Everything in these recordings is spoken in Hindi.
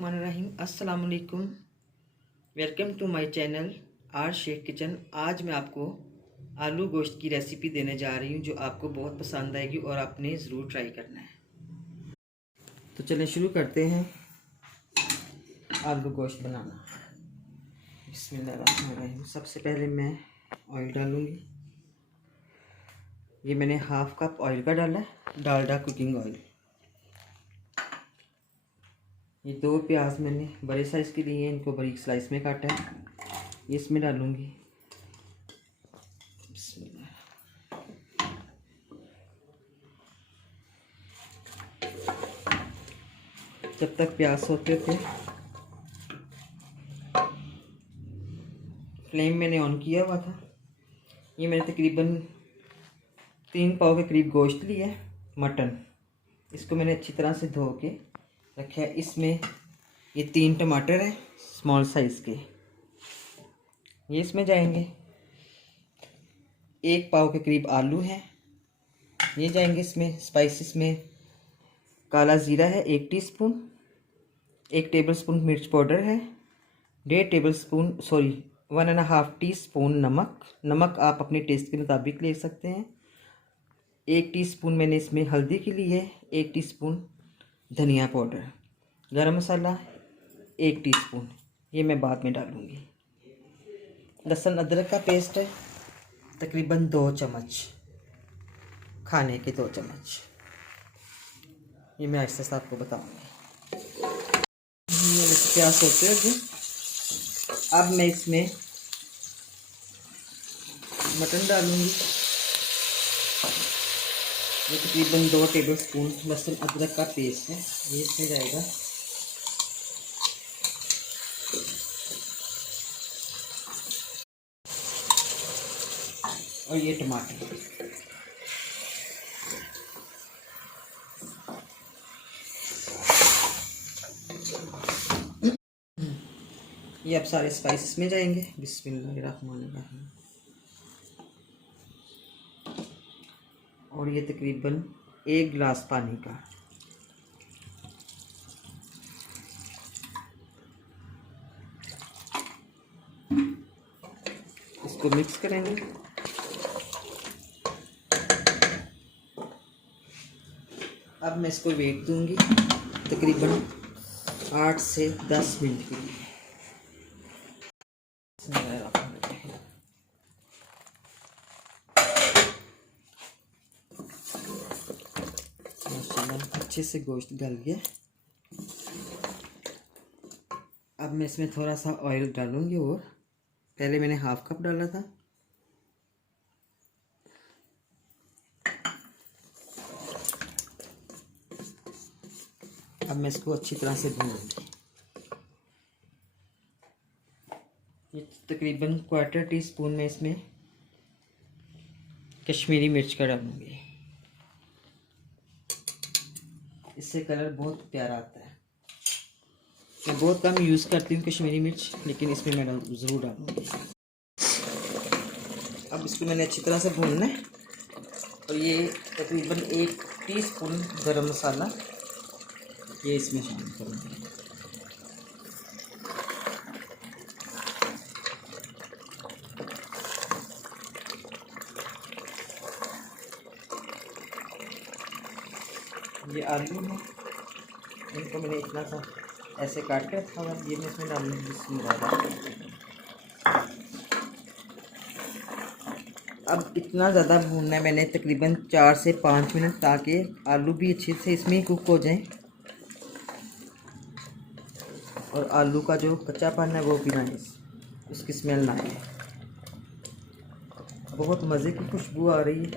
रहीम अस्सलाम वालेकुम। Welcome to my channel R Shaikh kitchen. आज मैं आपको आलू गोश्त की रेसिपी देने जा रही हूँ जो आपको बहुत पसंद आएगी और आपने ज़रूर ट्राई करना है। तो चलें शुरू करते हैं आलू गोश्त बनाना। बिस्मिल्लाहिर्रहमानिर्रहीम। सबसे पहले मैं ऑयल डालूँगी। ये मैंने हाफ कप ऑयल का डाला है, डालडा कुकिंग ऑयल। ये 2 प्याज मैंने बड़े साइज़ के लिए हैं, इनको बारीक स्लाइस में काटा है। ये इसमें डालूँगी। जब तक प्याज होते थे फ्लेम मैंने ऑन किया हुआ था। ये मैंने तकरीबन 3 पाव के करीब गोश्त लिया है, मटन। इसको मैंने अच्छी तरह से धो के रखा है। इसमें ये 3 टमाटर हैं स्मॉल साइज़ के, ये इसमें जाएंगे। 1 पाव के करीब आलू हैं, ये जाएंगे इसमें। स्पाइसेस में काला ज़ीरा है 1 टीस्पून, 1 टेबलस्पून मिर्च पाउडर है, 1.5 टीस्पून नमक आप अपने टेस्ट के मुताबिक ले सकते हैं। 1 टीस्पून मैंने इसमें हल्दी की ली है, 1 टीस्पून धनिया पाउडर, गरम मसाला 1 टीस्पून, ये मैं बाद में डालूँगी। लहसुन अदरक का पेस्ट है तकरीबन 2 चम्मच, खाने के 2 चम्मच। ये मैं ऐसे से आपको बताऊँगी। ये प्याज होते हैं। अब मैं इसमें मटन डालूँगी। ये तकरीबन 2 टेबलस्पून लहसुन अदरक का पेस्ट है, ये इसमें जाएगा। और ये टमाटर, ये अब सारे स्पाइसेस में जाएंगे। बिस्मिल्लाहिर्रहमानिर्रहीम। और ये तकरीबन 1 गिलास पानी का। इसको मिक्स करेंगे। अब मैं इसको वेट दूंगी तकरीबन 8 से 10 मिनट के लिए। अच्छे से गोश्त गल गया। अब मैं इसमें थोड़ा सा ऑयल डालूंगी, और पहले मैंने हाफ कप डाला था। अब मैं इसको अच्छी तरह से भूनूंगी। ये तकरीबन 1/4 टीस्पून में इसमें कश्मीरी मिर्च का डालूंगी। इससे कलर बहुत प्यारा आता है। मैं बहुत कम यूज़ करती हूँ कश्मीरी मिर्च, लेकिन इसमें मैं ज़रूर डालूँगी। अब इसको मैंने अच्छी तरह से भूनना है। और ये तकरीबन 1 टीस्पून गरम मसाला ये इसमें शामिल करूँगी। ये आलू है, इनको मैंने इतना सा ऐसे काट के रखा हुआ है, ये मैं इसमें डालूँगी। अब इतना ज़्यादा भूनना है मैंने, तकरीबन 4 से 5 मिनट, ताकि आलू भी अच्छे से इसमें कुक हो जाएं और आलू का जो कच्चापन है वो भी ना, उसकी स्मेल ना आए। बहुत मज़े की खुशबू आ रही है।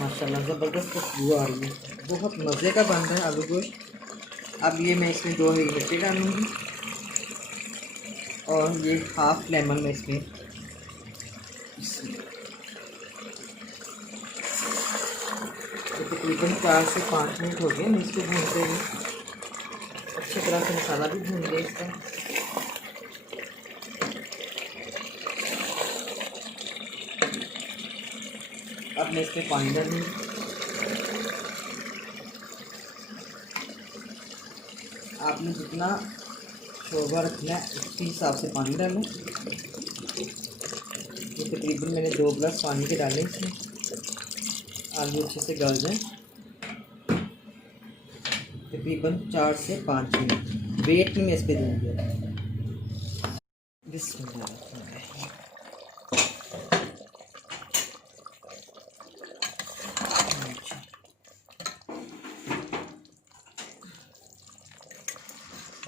माशाल्लाह ज़बरदस्त खुशबू आ रही है, बहुत मज़े का बन रहा है आलू गोश्त। अब ये मैं इसमें 2 हरी मिर्ची डालूँगी, और ये हाफ लेमन में इसमें तकरीबन 4 से 5 मिनट हो गए इसको भूनते हुए। अच्छी तरह से मसाला भी भून गया इसका। अब आपने इस पर पानी डालना है। आपने जितना शोरबा रखना है उसके हिसाब से पानी डालें। तो तकरीबन मैंने 2 गिलास पानी के डाले इसमें। आलू अच्छे से गल जाए। तकरीबन 4 से 5 मिनट वेट में इस पर दूँगी।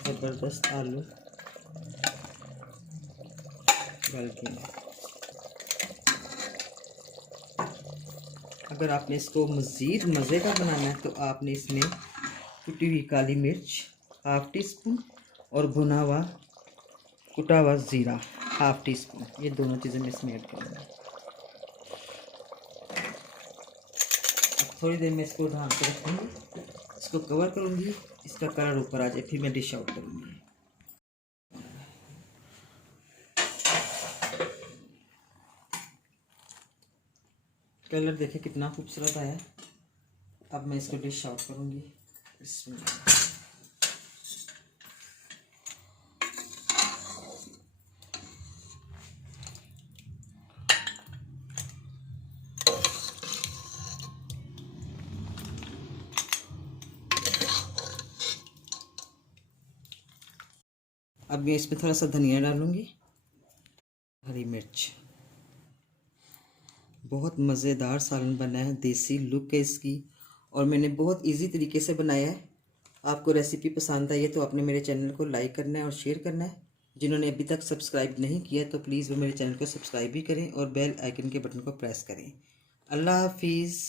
ज़बरदस्त आलू गल के। अगर आपने इसको मज़ीद मज़े का बनाना है तो आपने इसमें कुटी हुई काली मिर्च ½ टी स्पून और भुना हुआ कुटा हुआ ज़ीरा ½ टी स्पून, ये दोनों चीज़ें मैं इसमें ऐड करूँगी। थोड़ी देर में इसको ढाँक के रखूँगी, इसको कवर करूँगी, इसका कलर ऊपर आ जाए, फिर मैं डिश आउट करूँगी। कलर देखें कितना खूबसूरत आया। अब मैं इसको डिश आउट करूँगी। इसमें अब मैं इसमें थोड़ा सा धनिया डालूँगी, हरी मिर्च। बहुत मज़ेदार सालन बना है, देसी लुक है इसकी और मैंने बहुत इजी तरीके से बनाया है। आपको रेसिपी पसंद आई है तो आपने मेरे चैनल को लाइक करना है और शेयर करना है। जिन्होंने अभी तक सब्सक्राइब नहीं किया तो प्लीज़ वो मेरे चैनल को सब्सक्राइब भी करें और बेल आइकन के बटन को प्रेस करें। अल्लाह हाफिज़।